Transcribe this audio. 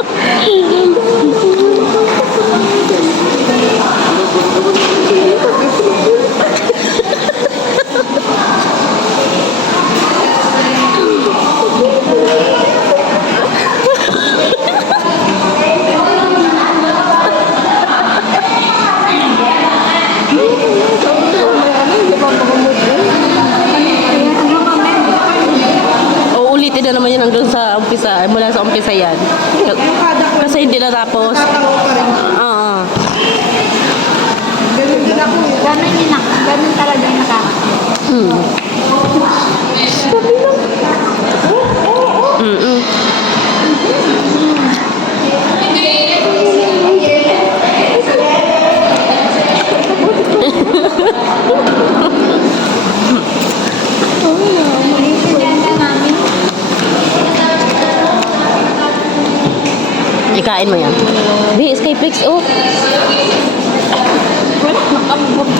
O ulitin na naman yan hanggang sa umpisa, mula sa umpisa yan. Kasi hindi natapos. Oo. Ganun talaga yung nakakatawa. Ikain mo yan. Di, Skyflix, oh. Wala, makabog.